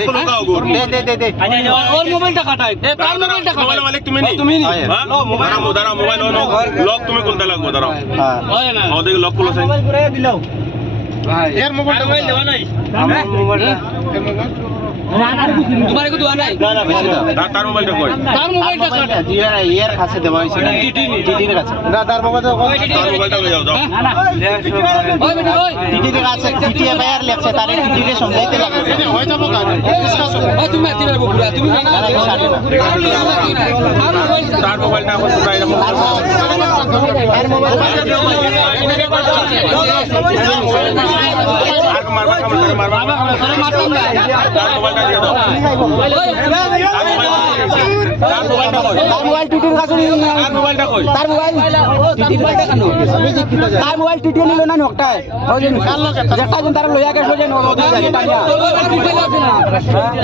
লক্ষ লগাও গো দে ওর মোবাইলটা কাটাই তার মোবাইলটা কাটাই মোবাইল মালিক তুমি নি দাঁড়াও মোবাইল লক তুমি কোনটা লাগবো দাঁড়াও হয় না আমাদের লক খুলো সাই মোবাইল করে দিলাও ভাই এর মোবাইলটা দেওয়া নাই আমার মোবাইলটা তোমার কো দেওয়া নাই না তার মোবাইলটা কই তার মোবাইলটা কাটা ইয়ার কাছে দেওয়া হয়েছে টিটির কাছে না তার মোবাইলটা লয়ে যাও না না ওই বেটা ওই টিটির কাছে টিটি এফআইআর লেখছে তারে টিটিরে সমঝাইতে লাগছে হয়ে যাবো কাজ ওই তুমি আতি না বকুড়া তুমি না তার মোবাইলটা এখন পুরাই না আর মোবাইল তার মোবাইলটা দিয়ে দাও তার মোবাইল টিটির কাছে তার মোবাইলটা কই তার মোবাইল তার মোবাইল টিটি নিল না নকটায় ওই যে যেটা যেন তার লইয়া গেছে যে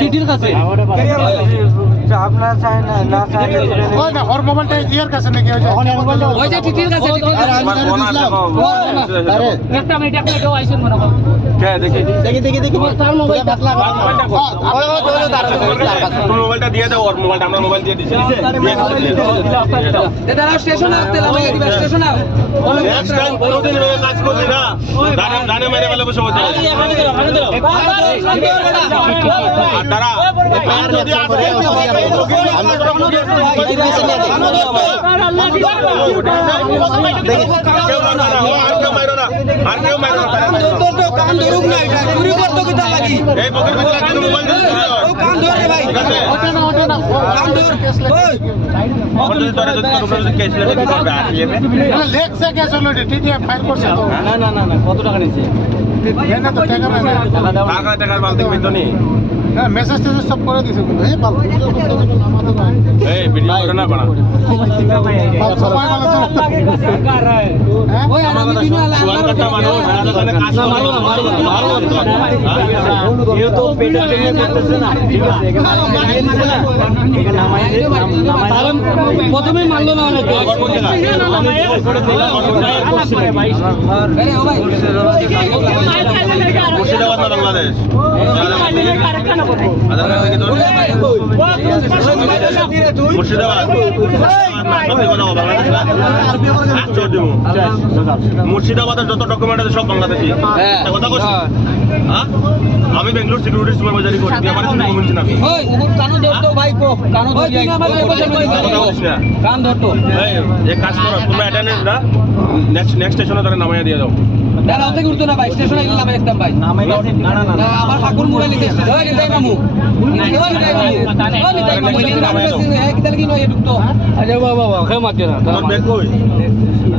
টিটির কাছে আপনারা চাই না চাই ওই না ওর মোবাইলটা ইয়ার কাছে নাকি ওই যে টিটির কাছে আরে একটা মিনিট একটা আইছেন মনে করো দেখি তার মোবাইল বাতলা তুমি মোবাইলটা দিয়ে দাও ওর মোবাইলটা আমরা মোবাইল দিয়ে দিছি দাদা স্টেশন আসতে লাগে দিবা স্টেশন আও নেক্সট টাইম কোনোদিন এভাবে কাজ করবি না দানে মেরে বেলা বসে বসে আর তারা আর যদি আসে আর কেউ মারো না কান ধরুক না এটা চুরি করতে কিটা লাগি এই পকেট ভিতরে কেন মোবাইল ও কান ধরে ভাই ওঠে না কান ধর ওই যদি তোরা যদি তোর উপরে কেস লেগে দিতে হবে আটিএমে লেখছে কেস অলরেডি টিটি ফাইল করছে তো না কত টাকা নিছে না তো টাকা না টাকার মাল দেখবি তো নি না মেসেজ টেসেজ সব করে দিছে কিন্তু এই ভালো এই ভিডিও করে না বানা সবাই ভালো তো ওই আমি দিন আলা সুয়ান কাটা মানো এখানে কাজ না মারো ইউ তো পেটের জন্য করতেছে না ঠিক আছে এখানে নামাই প্রথমে মারলো না অনেক মুর্শিদাবাদ না বাংলাদেশ মুর্শিদাবাদ মুর্শিদাবাদের যত ডকুমেন্ট আছে সব বাংলাদেশি কথা বলছি আমি বেঙ্গলোর সিকিউরিটি সুপারভাইজারি করি আমার কোনো ডকুমেন্ট না ওই উপর কানো ধরতো ভাই কো কানো ধরে কান ধরতো এই কাজ করো তোমরা অ্যাটেন্ডেন্স না নেক্সট স্টেশনে তারা নামাইয়া দিয়ে দাও দাঁড়া ওতে করতো না ভাই স্টেশনে গেলে নামে একদম ভাই না আমার ঠাকুর মোবাইল লিখে ওই নিতাই মামু বাবা খেয়ে মারছে না তোর ব্যাগ কই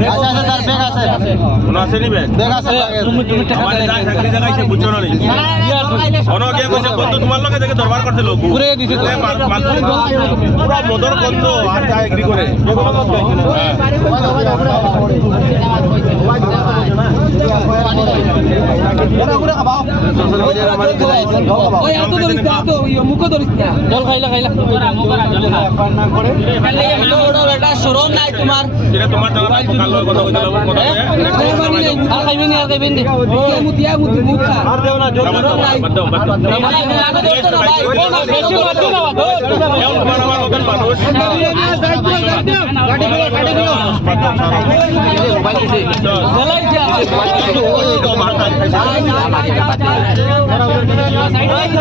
আচ্ছা তার ব্যাগ আছে কোনো আছে নি ব্যাগ ব্যাগ আছে তুমি টাকা আমাদের যা চাকরি জায়গায় বুঝছো না নি অন গিয়ে কইছে বন্ধু তোমার লগে থেকে দরবার করতে লোক ঘুরে দিছে তো পুরো মদর বন্ধ আর যা এগ্রি করে ওই এত ধরিস না তো মুখ ধরিস না জল খাইলা এটা শরম নাই তোমার যেটা তোমার জায়গা কাল কথা কইতে লাগব কথা আর খাইবেন আর খাইবেন মুতিয়া মুখ খা আর দেও না জল বাদ দাও তোমার আমার মতন মানুষ মোবাইল